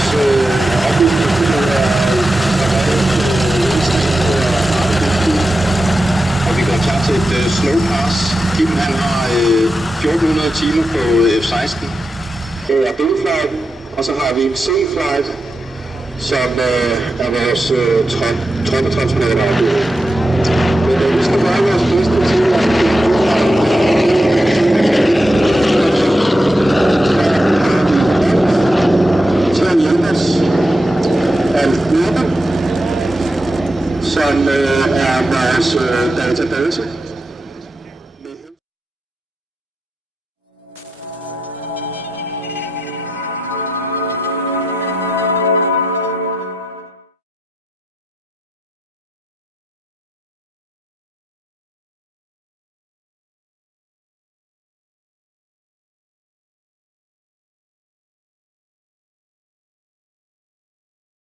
vores oplysning og vi går klar til et slow pass. Kim han har 1400 timer på F-16. Det er B-flight, og så har vi en C-flight, som er vores troppetransporter. Men vi skal gøre vores bedste til at som er vores database.